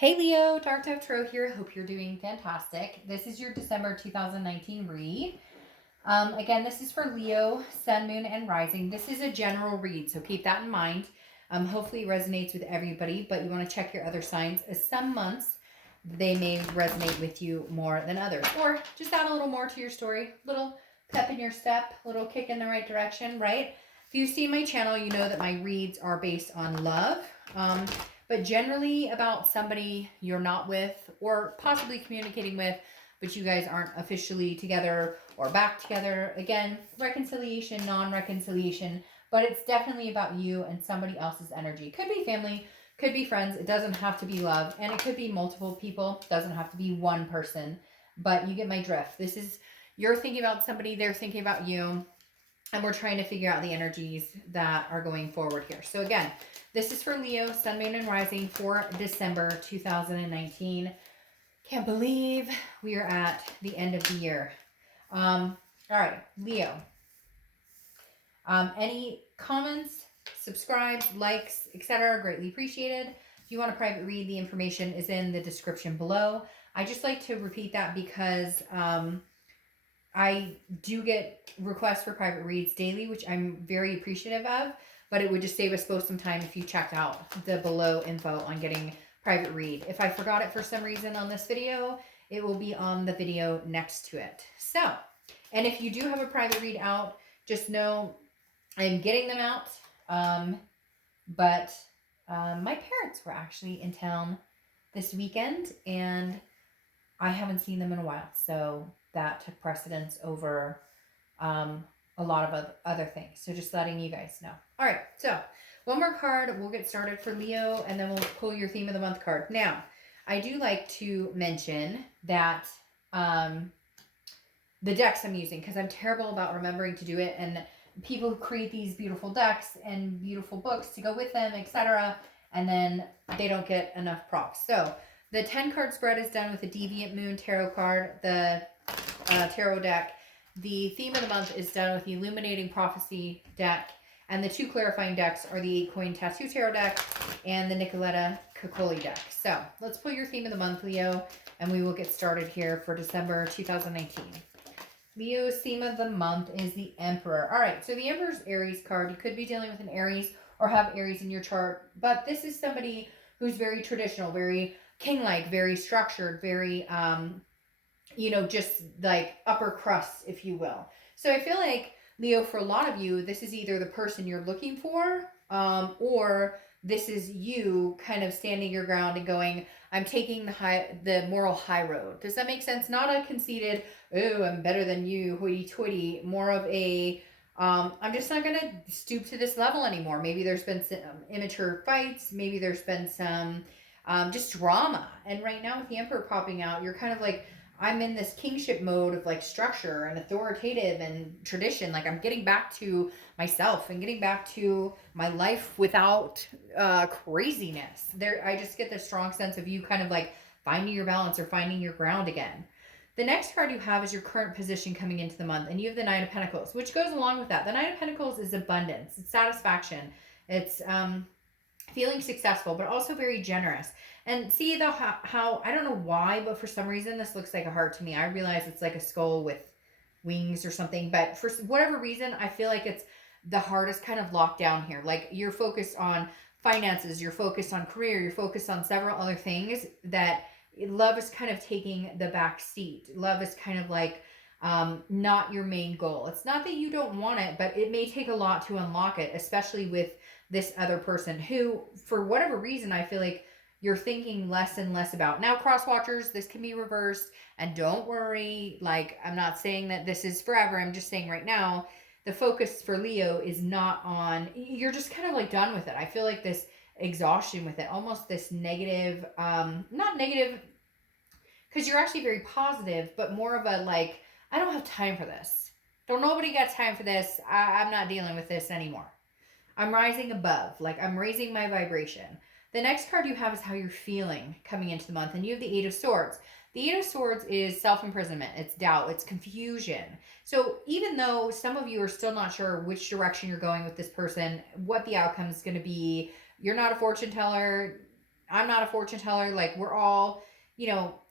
Hey Leo, Dark Dove Tarot here. Hope you're doing fantastic. This is your December 2019 read. Again, this is for Leo, Sun, Moon, and Rising. This is a general read, so keep that in mind. Hopefully it resonates with everybody, but you want to check your other signs, as some months they may resonate with you more than others. Or just add a little more to your story, little pep in your step, little kick in the right direction, right? If you see my channel, you know that my reads are based on love. But generally about somebody you're not with or possibly communicating with, but you guys aren't officially together or back together. Again, reconciliation, non-reconciliation, but it's definitely about you and somebody else's energy. Could be family, could be friends. It doesn't have to be love, and it could be multiple people. It doesn't have to be one person, but you get my drift. This is, you're thinking about somebody, they're thinking about you, and we're trying to figure out the energies that are going forward here. So again, this is for Leo, Sun, Moon, and Rising for December 2019. Can't believe we are at the end of the year. All right, Leo. Any comments, subscribe, likes, etc. greatly appreciated. If you want a private read, the information is in the description below. I just like to repeat that because I do get requests for private reads daily, which I'm very appreciative of, but it would just save us both some time if you checked out the below info on getting private read. If I forgot it for some reason on this video, it will be on the video next to it. So, and if you do have a private read out, just know I'm getting them out. But my parents were actually in town this weekend, and I haven't seen them in a while. So that took precedence over a lot of other things. So just letting you guys know. All right, so one more card. We'll get started for Leo, and then we'll pull your theme of the month card. Now, I do like to mention that the decks I'm using, because I'm terrible about remembering to do it, and people create these beautiful decks and beautiful books to go with them, etc., and then they don't get enough props. So the 10 card spread is done with the Deviant Moon tarot card, the tarot deck. The theme of the month is done with the Illuminating Prophecy deck, and the two clarifying decks are the 8 Coin Tattoo tarot deck and the Nicoletta Coccoli deck. So let's pull your theme of the month, Leo, and we will get started here for December 2019. Leo's theme of the month is the Emperor. All right, so the Emperor's Aries card. You could be dealing with an Aries or have Aries in your chart, but this is somebody who's very traditional, very king-like, very structured, very, just like upper crust, if you will. So I feel like, Leo, for a lot of you, this is either the person you're looking for, or this is you kind of standing your ground and going, I'm taking the moral high road. Does that make sense? Not a conceited, oh, I'm better than you, hoity-toity. More of a, I'm just not going to stoop to this level anymore. Maybe there's been some immature fights. Maybe there's been some just drama. And right now with the Emperor popping out, you're kind of like, I'm in this kingship mode of like structure and authoritative and tradition. Like I'm getting back to myself and getting back to my life without craziness. There, I just get this strong sense of you kind of like finding your balance or finding your ground again. The next card you have is your current position coming into the month, and you have the Knight of Pentacles, which goes along with that. The Knight of Pentacles is abundance, it's satisfaction, it's feeling successful, but also very generous. And see the how I don't know why, but for some reason this looks like a heart to me. I realize it's like a skull with wings or something, but for whatever reason, I feel like it's the heart is kind of locked down here. Like you're focused on finances, you're focused on career, you're focused on several other things that love is kind of taking the back seat. Love is kind of like not your main goal. It's not that you don't want it, but it may take a lot to unlock it, especially with this other person who, for whatever reason, I feel like you're thinking less and less about. Now, cross watchers, this can be reversed, and don't worry. Like, I'm not saying that this is forever. I'm just saying right now, the focus for Leo is not on, you're just kind of like done with it. I feel like this exhaustion with it, almost this negative, not negative, because you're actually very positive, but more of a like, I don't have time for this. Don't nobody got time for this. I'm not dealing with this anymore. I'm rising above, like I'm raising my vibration. The next card you have is how you're feeling coming into the month, and you have the Eight of Swords. The Eight of Swords is self-imprisonment, it's doubt, it's confusion. So even though some of you are still not sure which direction you're going with this person, what the outcome is going to be, you're not a fortune teller, I'm not a fortune teller. Like, we're all,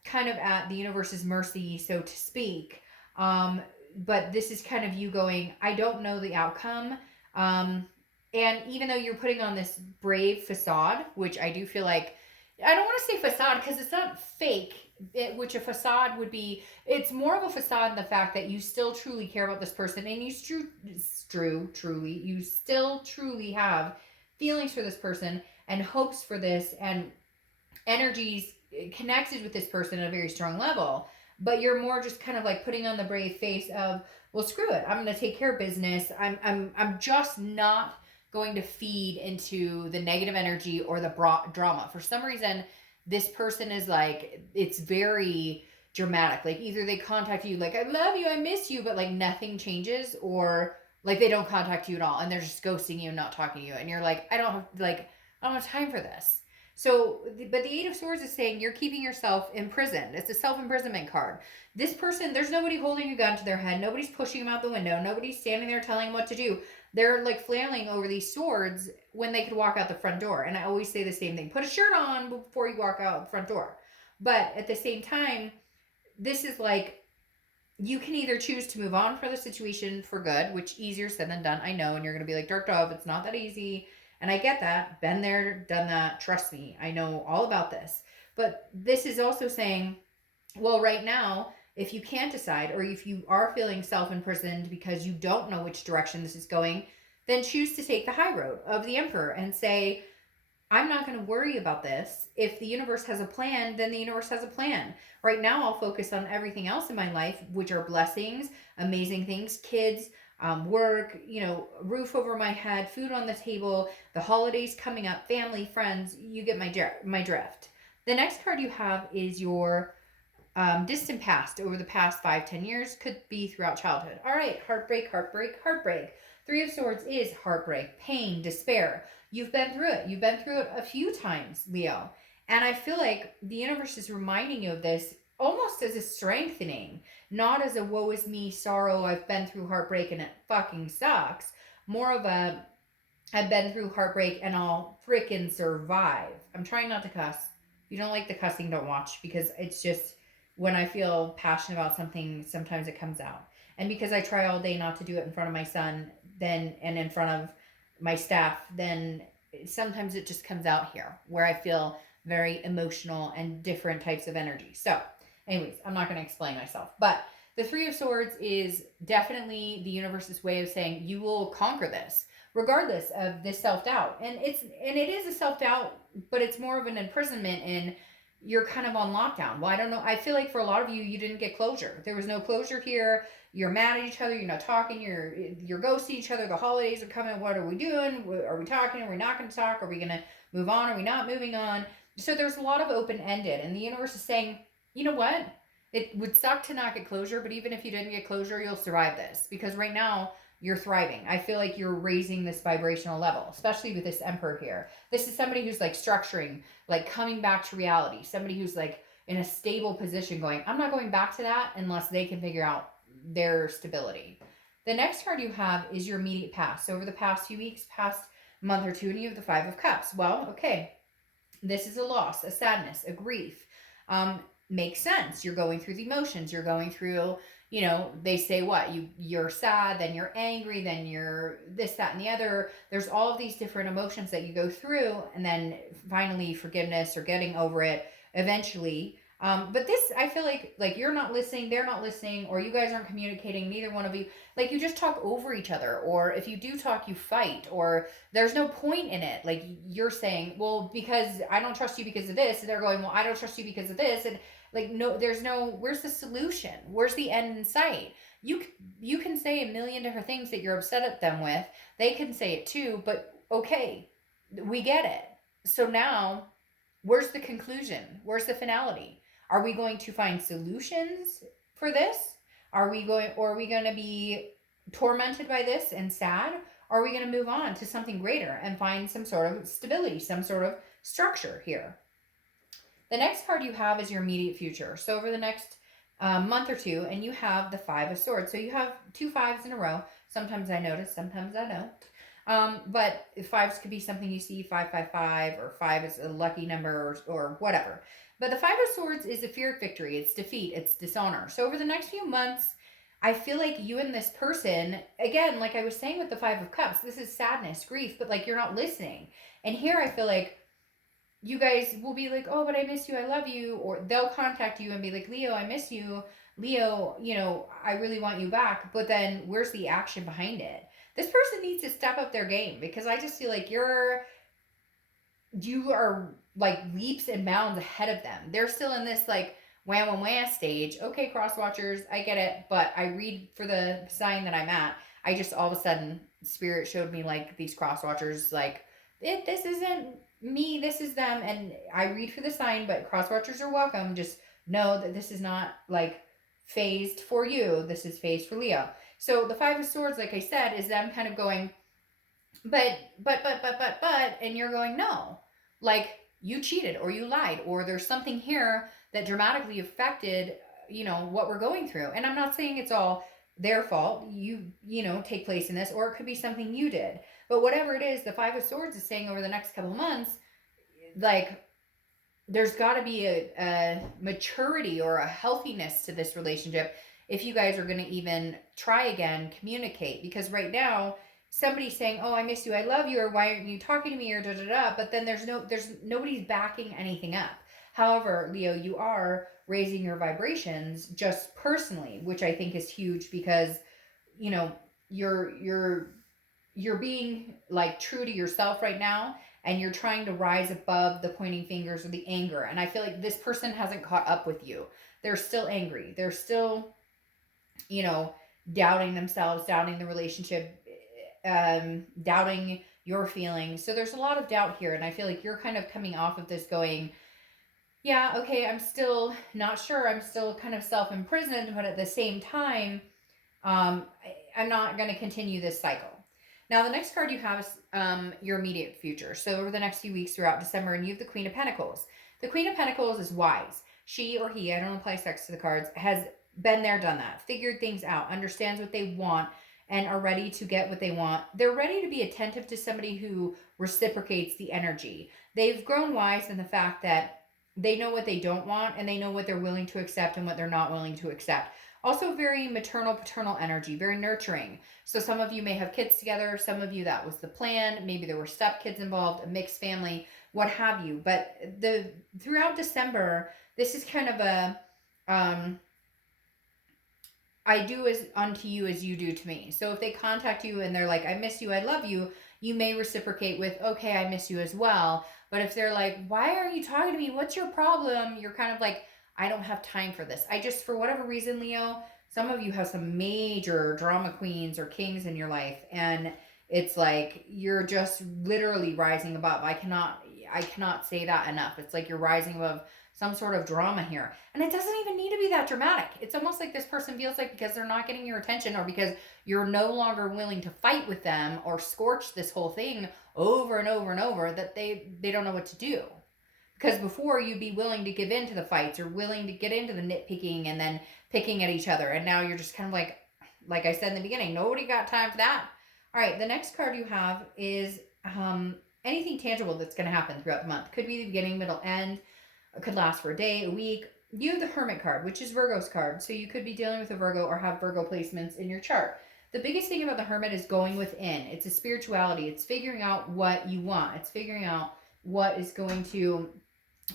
kind of at the universe's mercy, so to speak. But this is kind of you going, I don't know the outcome. Um, and even though you're putting on this brave facade, which I do feel like, I don't want to say facade because it's not fake, which a facade would be. It's more of a facade in the fact that you still truly care about this person, and you still truly have feelings for this person and hopes for this and energies connected with this person at a very strong level. But you're more just kind of like putting on the brave face of, well, screw it, I'm going to take care of business. I'm just not going to feed into the negative energy or the drama. For some reason, this person is like, it's very dramatic. Like, either they contact you like, I love you, I miss you, but like nothing changes, or like they don't contact you at all and they're just ghosting you and not talking to you, and you're like, I don't have time for this. So, but the Eight of Swords is saying you're keeping yourself imprisoned. It's a self-imprisonment card. This person, there's nobody holding a gun to their head. Nobody's pushing them out the window. Nobody's standing there telling them what to do. They're like flailing over these swords when they could walk out the front door. And I always say the same thing. Put a shirt on before you walk out the front door. But at the same time, this is like, you can either choose to move on for the situation for good, which easier said than done, I know. And you're going to be like, Dark Dove, it's not that easy. And I get that. Been there, done that. Trust me. I know all about this. But this is also saying, well, right now, if you can't decide, or if you are feeling self-imprisoned because you don't know which direction this is going, then choose to take the high road of the Emperor and say, I'm not going to worry about this. If the universe has a plan, then the universe has a plan. Right now, I'll focus on everything else in my life, which are blessings, amazing things, kids, work, roof over my head, food on the table, the holidays coming up, family, friends. You get my drift. The next card you have is your distant past, over the past 5-10 years, could be throughout childhood. All right, heartbreak. Three of Swords is heartbreak, pain, despair. You've been through it. You've been through it a few times, Leo. And I feel like the universe is reminding you of this almost as a strengthening, not as a woe is me, sorrow, I've been through heartbreak and it fucking sucks. More of a, I've been through heartbreak and I'll freaking survive. I'm trying not to cuss. If you don't like the cussing, don't watch, because it's just, when I feel passionate about something, sometimes it comes out. And because I try all day not to do it in front of my son, then, and in front of my staff, then sometimes it just comes out here where I feel very emotional and different types of energy. So anyways, I'm not going to explain myself, but the Three of Swords is definitely the universe's way of saying you will conquer this regardless of this self-doubt. And it is a self-doubt, but it's more of an imprisonment in, you're kind of on lockdown. Well, I don't know. I feel like for a lot of you, you didn't get closure. There was no closure here. You're mad at each other. You're not talking. You're ghosting each other. The holidays are coming. What are we doing? Are we talking? Are we not going to talk? Are we going to move on? Are we not moving on? So there's a lot of open-ended, and the universe is saying, you know what? It would suck to not get closure, but even if you didn't get closure, you'll survive this, because right now you're thriving. I feel like you're raising this vibrational level, especially with this Emperor here. This is somebody who's like structuring, like coming back to reality. Somebody who's like in a stable position going, I'm not going back to that unless they can figure out their stability. The next card you have is your immediate past. So over the past few weeks, past month or two, and you have the Five of Cups. Well, okay. This is a loss, a sadness, a grief. Makes sense. You're going through the emotions. You're going through, they say what? You're sad, then you're angry, then you're this, that, and the other. There's all of these different emotions that you go through, and then finally forgiveness or getting over it eventually. But this, I feel like you're not listening, they're not listening, or you guys aren't communicating, neither one of you. Like, you just talk over each other, or if you do talk, you fight, or there's no point in it. Like, you're saying, well, because I don't trust you because of this, and they're going, well, I don't trust you because of this, and like, no, where's the solution? Where's the end in sight? You can say a million different things that you're upset at them with. They can say it too, but okay, we get it. So now, where's the conclusion? Where's the finality? Are we going to find solutions for this? Are we going to be tormented by this and sad? Or are we going to move on to something greater and find some sort of stability, some sort of structure here? The next card you have is your immediate future. So over the next month or two, and you have the Five of Swords. So you have 2 5s in a row. Sometimes I notice, sometimes I don't. But fives could be something you see, 555, or 5 is a lucky number, or whatever. But the Five of Swords is a fear of victory, it's defeat, it's dishonor. So over the next few months, I feel like you and this person, again, like I was saying with the Five of Cups, this is sadness, grief, but like you're not listening. And here I feel like you guys will be like, oh, but I miss you, I love you. Or they'll contact you and be like, Leo, I miss you. Leo, I really want you back. But then where's the action behind it? This person needs to step up their game, because I just feel like you are like leaps and bounds ahead of them. They're still in this like wham wham wham stage. Okay, cross watchers, I get it, but I read for the sign that I'm at. I just all of a sudden spirit showed me like these cross watchers, like this isn't me, this is them, and I read for the sign, but cross watchers are welcome. Just know that this is not like phased for you. This is phased for Leo. So the Five of Swords, like I said, is them kind of going, but, and you're going, no, like you cheated or you lied or there's something here that dramatically affected, what we're going through. And I'm not saying it's all their fault, take place in this, or it could be something you did. But whatever it is, the Five of Swords is saying over the next couple of months, like there's got to be a maturity or a healthiness to this relationship if you guys are going to even try again, communicate. Because right now, somebody's saying, oh, I miss you, I love you, or why aren't you talking to me, or da da da, but then there's nobody's backing anything up. However, Leo, you are raising your vibrations just personally, which I think is huge, because you're being like true to yourself right now, and you're trying to rise above the pointing fingers or the anger. And I feel like this person hasn't caught up with you. They're still angry. They're still, doubting themselves, doubting the relationship, doubting your feelings. So there's a lot of doubt here. And I feel like you're kind of coming off of this going, yeah, okay, I'm still not sure. I'm still kind of self-imprisoned, but at the same time, I'm not going to continue this cycle. Now, the next card you have is your immediate future. So over the next few weeks throughout December, and you have the Queen of Pentacles. The Queen of Pentacles is wise. She or he, I don't apply sex to the cards, has been there, done that, figured things out, understands what they want, and are ready to get what they want. They're ready to be attentive to somebody who reciprocates the energy. They've grown wise in the fact that they know what they don't want, and they know what they're willing to accept and what they're not willing to accept. Also very maternal, paternal energy, very nurturing. So some of you may have kids together. Some of you, that was the plan. Maybe there were stepkids involved, a mixed family, what have you. But throughout December, this is kind of a, I do as unto you as you do to me. So if they contact you and they're like, I miss you, I love you, you may reciprocate with, okay, I miss you as well. But if they're like, why aren't you talking to me? What's your problem? You're kind of like, I don't have time for this. I just, for whatever reason, Leo, some of you have some major drama queens or kings in your life, and it's like you're just literally rising above. I cannot say that enough. It's like you're rising above some sort of drama here. And it doesn't even need to be that dramatic. It's almost like this person feels like because they're not getting your attention, or because you're no longer willing to fight with them or scorch this whole thing over and over and over, that they don't know what to do. Because before, you'd be willing to give in to the fights, or willing to get into the nitpicking and then picking at each other. And now you're just kind of like I said in the beginning, nobody got time for that. All right, the next card you have is anything tangible that's going to happen throughout the month. Could be the beginning, middle, end. It could last for a day, a week. You have the Hermit card, which is Virgo's card. So you could be dealing with a Virgo or have Virgo placements in your chart. The biggest thing about the Hermit is going within. It's a spirituality. It's figuring out what you want. It's figuring out what is going to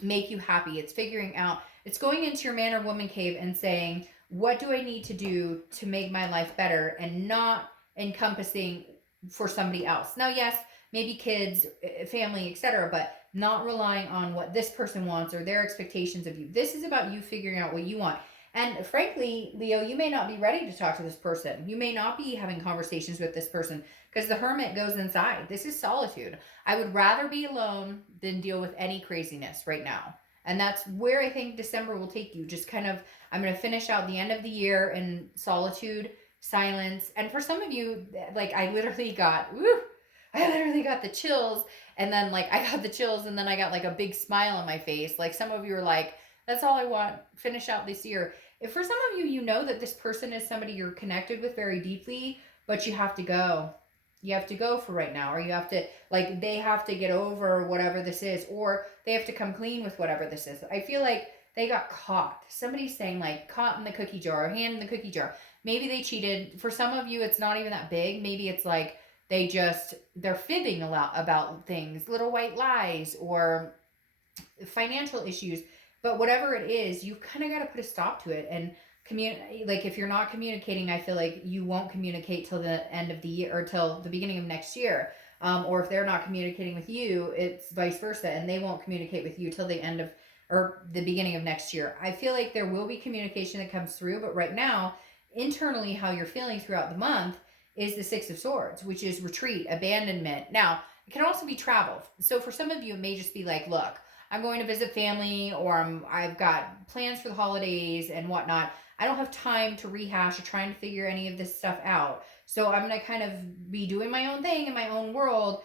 make you happy. It's figuring out, it's going into your man or woman cave and saying, what do I need to do to make my life better, and not encompassing for somebody else. Now, yes, maybe kids, family, etc., but not relying on what this person wants or their expectations of you. This is about you figuring out what you want. And frankly, Leo, you may not be ready to talk to this person. You may not be having conversations with this person, because the Hermit goes inside. This is solitude. I would rather be alone than deal with any craziness right now. And that's where I think December will take you. Just kind of, I'm going to finish out the end of the year in solitude, silence. And for some of you, like I literally got the chills. And then like I got the chills, and then I got like a big smile on my face. Like some of you are like, that's all I want, finish out this year. If for some of you, you know that this person is somebody you're connected with very deeply, but you have to go. you have to go for right now, or you have to, like, they have to get over whatever this is, or they have to come clean with whatever this is. I feel like they got caught. Somebody's saying, like, caught in the cookie jar, hand in the cookie jar. Maybe they cheated. For some of you, it's not even that big. Maybe it's like they're fibbing a lot about things, little white lies, or financial issues. But whatever it is, you kind of got to put a stop to it and communicate. Like, if you're not communicating, I feel like you won't communicate till the end of the year, or till the beginning of next year. Or if they're not communicating with you, it's vice versa, and they won't communicate with you till the end of, or the beginning of next year. I feel like there will be communication that comes through, but right now, internally, how you're feeling throughout the month is the Six of Swords, which is retreat, abandonment. Now, it can also be travel. So for some of you, it may just be like, look, I'm going to visit family, or I've got plans for the holidays and whatnot. I don't have time to rehash or trying to figure any of this stuff out. So I'm going to kind of be doing my own thing in my own world,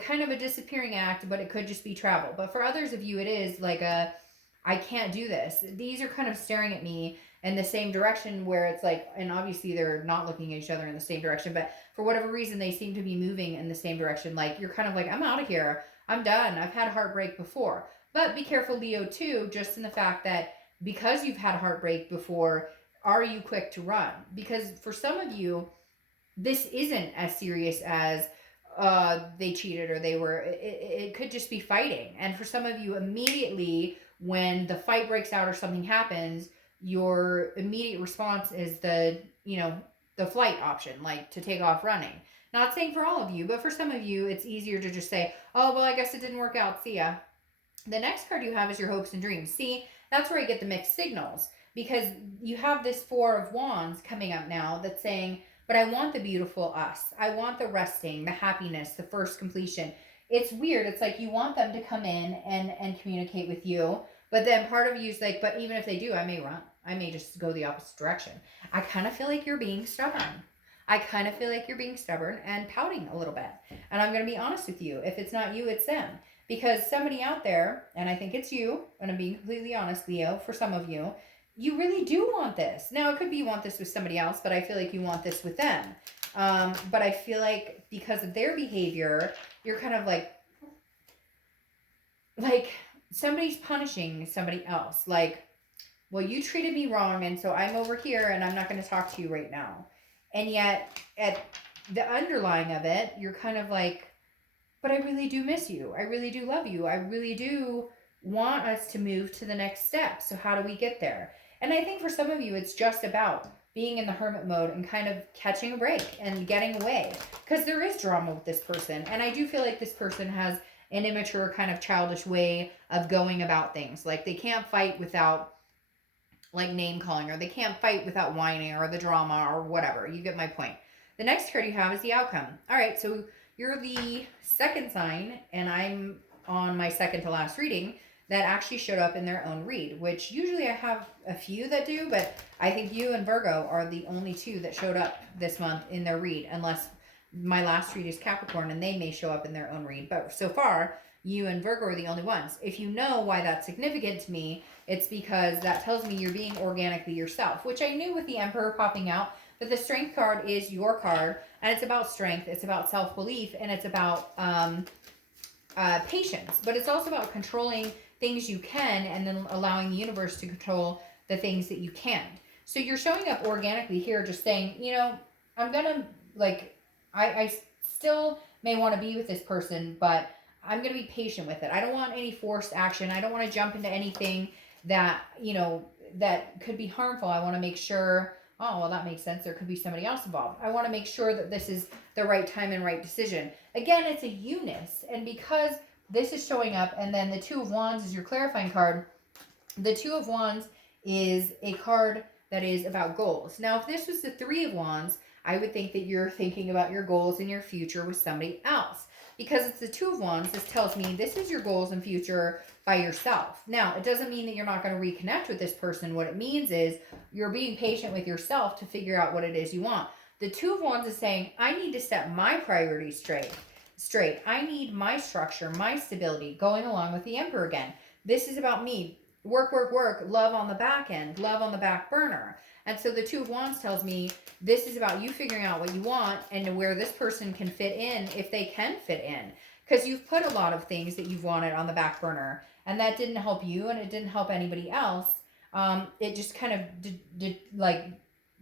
kind of a disappearing act, but it could just be travel. But for others of you, it is like I can't do this. These are kind of staring at me in the same direction, where it's like, and obviously they're not looking at each other in the same direction, but for whatever reason, they seem to be moving in the same direction. Like, you're kind of like, I'm out of here. I'm done. I've had heartbreak before. But be careful, Leo, too, just in the fact that because you've had heartbreak before, are you quick to run? Because for some of you, this isn't as serious as they cheated, or they were, it could just be fighting. And for some of you, immediately when the fight breaks out or something happens, your immediate response is the flight option, like to take off running. Not saying for all of you, but for some of you, it's easier to just say, oh, well, I guess it didn't work out. See ya. The next card you have is your hopes and dreams. See, that's where I get the mixed signals, because you have this Four of Wands coming up now that's saying, but I want the beautiful us. I want the resting, the happiness, the first completion. It's weird. It's like you want them to come in and communicate with you, but then part of you is like, but even if they do, I may run. I may just go the opposite direction. I kind of feel like you're being stubborn. And pouting a little bit. And I'm going to be honest with you. If it's not you, it's them. Because somebody out there, and I think it's you, and I'm being completely honest, Leo, for some of you, you really do want this. Now, it could be you want this with somebody else, but I feel like you want this with them. But I feel like because of their behavior, you're kind of like somebody's punishing somebody else. Like, well, you treated me wrong, and so I'm over here, and I'm not going to talk to you right now. And yet, at the underlying of it, you're kind of like, but I really do miss you. I really do love you. I really do want us to move to the next step. So how do we get there? And I think for some of you, it's just about being in the hermit mode and kind of catching a break and getting away. Because there is drama with this person. And I do feel like this person has an immature, kind of childish way of going about things. Like, they can't fight without, like, name calling, or they can't fight without whining, or the drama, or whatever. You get my point. The next card you have is the outcome. All right, so you're the second sign, and I'm on my second to last reading, that actually showed up in their own read, which usually I have a few that do, but I think you and Virgo are the only two that showed up this month in their read, unless my last read is Capricorn, and they may show up in their own read. But so far, you and Virgo are the only ones. If you know why that's significant to me, it's because that tells me you're being organically yourself, which I knew with the Emperor popping out. But the Strength card is your card, and it's about strength, it's about self-belief, and it's about patience. But it's also about controlling things you can, and then allowing the universe to control the things that you can't. So you're showing up organically here, just saying, I'm gonna, I still may want to be with this person, but I'm gonna be patient with it. I don't want any forced action. I don't want to jump into anything that that could be harmful. I want to make sure, oh, well, that makes sense, there could be somebody else involved. I want to make sure that this is the right time and right decision. Again, it's a Eunice, and because this is showing up, and then the Two of Wands is your clarifying card. The Two of Wands is a card that is about goals. Now, if this was the Three of Wands, I would think that you're thinking about your goals in your future with somebody else. Because it's the Two of Wands, this tells me this is your goals and future by yourself. Now, it doesn't mean that you're not going to reconnect with this person. What it means is you're being patient with yourself to figure out what it is you want. The Two of Wands is saying, I need to set my priorities straight. I need my structure, my stability, going along with the Emperor again. This is about me work, work, work, love on the back end, love on the back burner. And so the Two of Wands tells me this is about you figuring out what you want and where this person can fit in, if they can fit in. Because you've put a lot of things that you've wanted on the back burner, and that didn't help you and it didn't help anybody else. It just kind of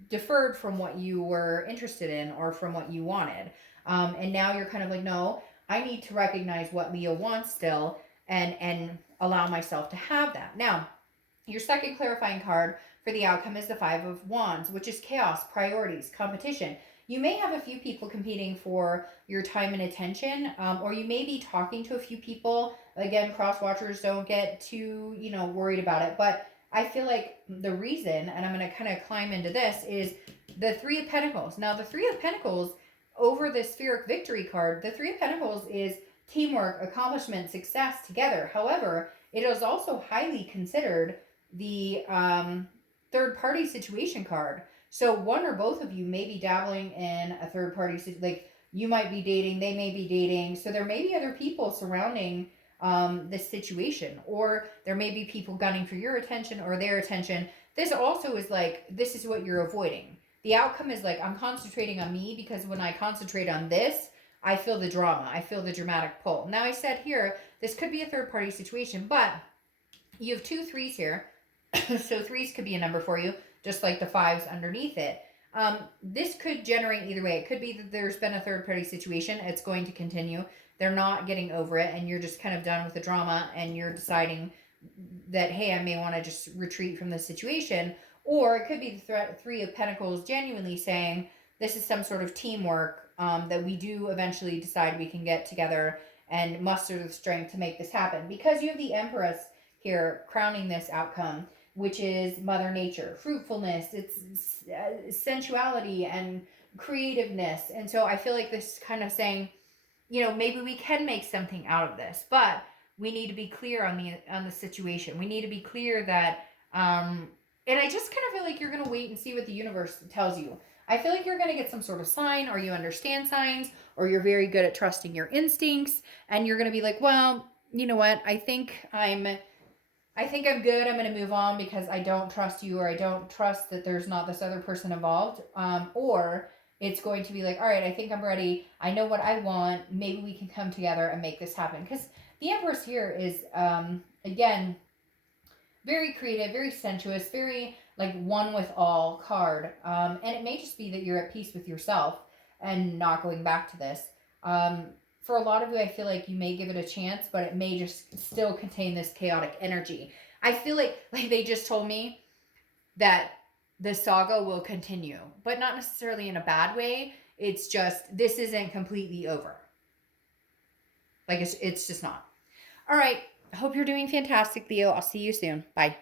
deferred from what you were interested in or from what you wanted. And now you're kind of like, no, I need to recognize what Leo wants still, and allow myself to have that. Now, your second clarifying card for the outcome is the Five of Wands, which is chaos, priorities, competition. You may have a few people competing for your time and attention, or you may be talking to a few people. Again, cross watchers, don't get too, worried about it. But I feel like the reason, and I'm going to kind of climb into this, is the Three of Pentacles. Now, the Three of Pentacles over the Spheric Victory card, the Three of Pentacles is teamwork, accomplishment, success together. However, it is also highly considered the third party situation card. So one or both of you may be dabbling in a third party, like you might be dating, they may be dating. So there may be other people surrounding this situation, or there may be people gunning for your attention or their attention. This also is like, this is what you're avoiding. The outcome is like, I'm concentrating on me, because when I concentrate on this, I feel the drama. I feel the dramatic pull. Now, I said here, this could be a third party situation, but you have 2 3s here. So 3s could be a number for you, just like the 5s underneath it. This could generate either way. It could be that there's been a third party situation. It's going to continue. They're not getting over it, and you're just kind of done with the drama, and you're deciding that, hey, I may want to just retreat from this situation. Or it could be the Three of Pentacles genuinely saying, this is some sort of teamwork, that we do eventually decide we can get together and muster the strength to make this happen. Because you have the Empress here crowning this outcome, which is Mother Nature, fruitfulness, it's sensuality and creativeness. And so I feel like this is kind of saying, maybe we can make something out of this, but we need to be clear on the situation. We need to be clear that, and I just kind of feel like you're going to wait and see what the universe tells you. I feel like you're going to get some sort of sign, or you understand signs, or you're very good at trusting your instincts, and you're going to be like, well, you know what? I think I'm good. I'm going to move on because I don't trust you, or I don't trust that there's not this other person involved. Or it's going to be like, all right, I think I'm ready. I know what I want. Maybe we can come together and make this happen. Because the Empress here is, again, very creative, very sensuous, very like one with all card. And it may just be that you're at peace with yourself and not going back to this. For a lot of you, I feel like you may give it a chance, but it may just still contain this chaotic energy. I feel like they just told me that the saga will continue, but not necessarily in a bad way. It's just, this isn't completely over. Like, it's just not. All right. I hope you're doing fantastic, Leo. I'll see you soon. Bye.